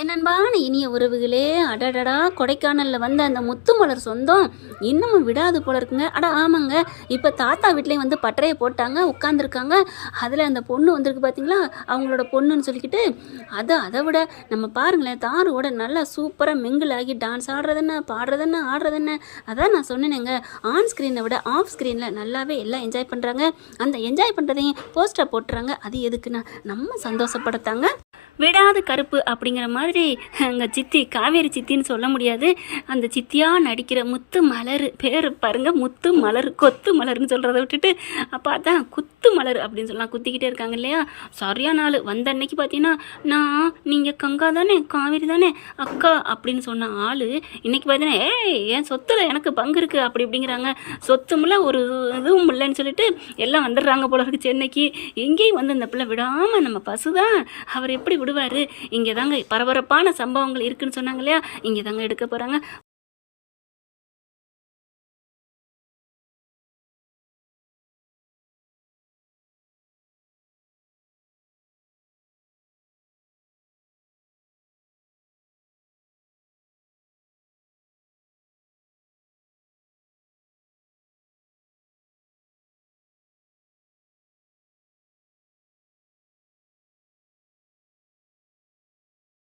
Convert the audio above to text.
என்னன்பான இனிய உறவுகளே, அடடடா! கொடைக்கானலில் வந்த அந்த முத்துமலர் சொந்தம் இன்னமும் விடாது போல இருக்குங்க. ஆமாங்க, இப்போ தாத்தா வீட்லேயும் வந்து பட்டறையை போட்டாங்க, உட்காந்துருக்காங்க. அதில் அந்த பொண்ணு வந்திருக்கு பார்த்தீங்களா, அவங்களோட பொண்ணுன்னு சொல்லிக்கிட்டு. அதை விட நம்ம பாருங்களேன், தாரோட நல்லா சூப்பராக மிங்கிள் ஆகி டான்ஸ் ஆடுறதுன்னு பாடுறதுன்னு ஆடுறதுன்னு. அதான் நான் சொன்னேனேங்க, ஆன் ஸ்க்ரீனை விட ஆஃப் ஸ்க்ரீனில் நல்லாவே எல்லாம் என்ஜாய் பண்ணுறாங்க. அந்த என்ஜாய் பண்ணுறதையும் போஸ்டர் போட்டுறாங்க. அது எதுக்குன்னா நம்ம சந்தோஷப்படத்தாங்க. விடாது கருப்பு அப்படிங்கிற மாதிரி எங்கள் சித்தி, காவேரி சித்தின்னு சொல்ல முடியாது, அந்த சித்தியாக நடிக்கிற முத்து மலர் பேர் பாருங்க, முத்து மலர், கொத்து மலர்னு சொல்கிறத விட்டுட்டு பார்த்தா குத்து மலர் அப்படின்னு சொல்லலாம். குத்திக்கிட்டே இருக்காங்க இல்லையா. சரியான நாள் வந்த அன்னைக்கு பார்த்தீங்கன்னா, நான் நீங்கள் கங்கா தானே, காவேரி தானே, அக்கா அப்படின்னு சொன்ன ஆள் இன்னைக்கு பார்த்தீங்கன்னா, என் சொத்துல எனக்கு பங்கு இருக்குது அப்படி இப்படிங்கிறாங்க. சொத்துமில்ல ஒரு இதுவும் இல்லைன்னு சொல்லிட்டு எல்லாம் வந்துடுறாங்க போல இருக்கு சென்னைக்கு. எங்கேயும் வந்து அந்த பிள்ளை விடாமல் நம்ம பசுதான், அவர் எப்படி விடுவார். இங்கே தாங்க பரபரப்பான சம்பவங்கள் இருக்குன்னு சொன்னாங்க இல்லையா, இங்கே தாங்க எடுக்க போகிறாங்க.